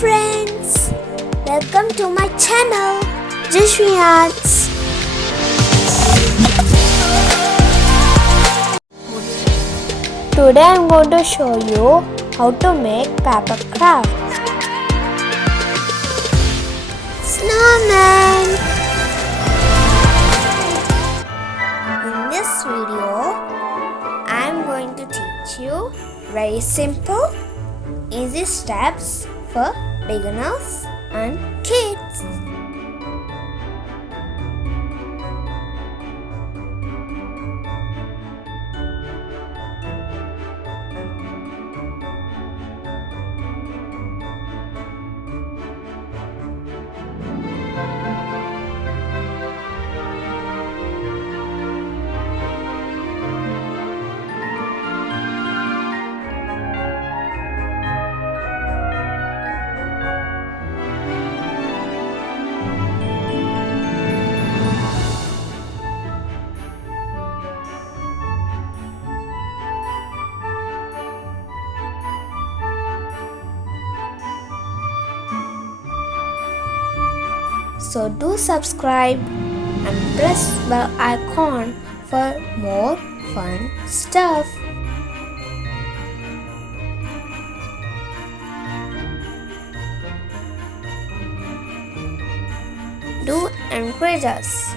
friends, welcome to my channel JaswiArts. Today I am going to show you how to make paper craft. Snowman. In this video, I am going to teach you very simple, easy steps for beginners and kids. So do subscribe and press the icon for more fun stuff. Do encourage us.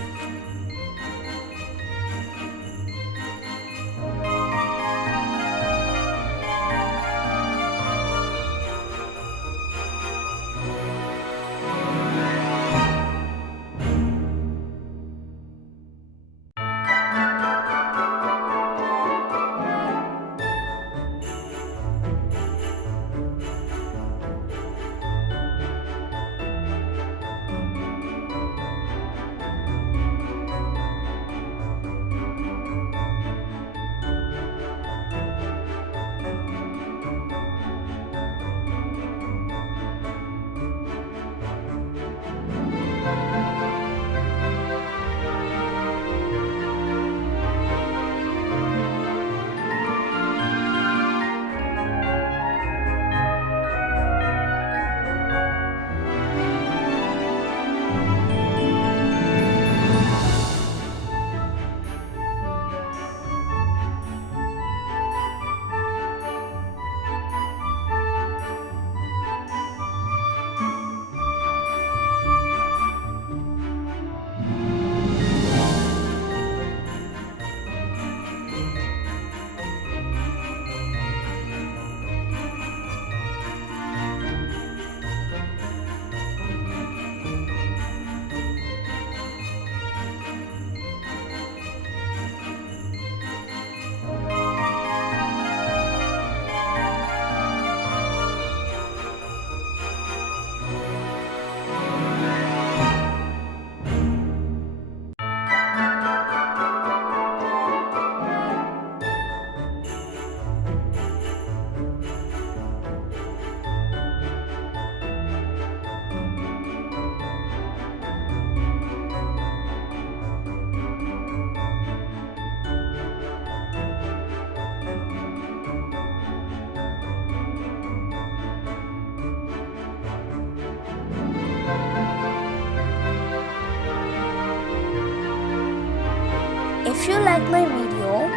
If you like my video,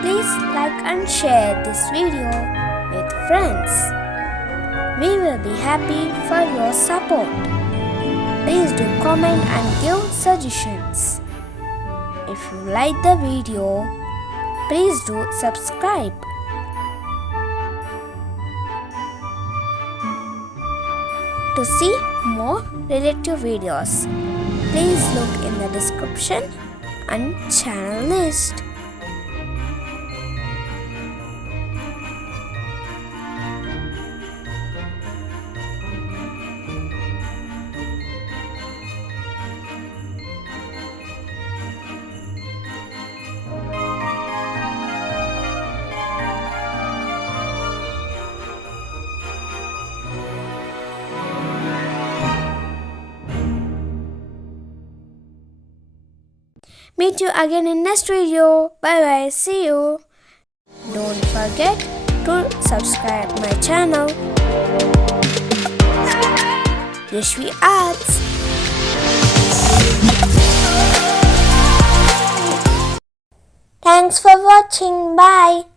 please like and share this video with friends. We will be happy for your support. Please do comment and give suggestions. If you like the video, please do subscribe. To see more related videos, please look in the description and channel list. Meet you again in next video. Bye bye. See you. Don't forget to subscribe my channel. JaswiArts. Thanks for watching. Bye.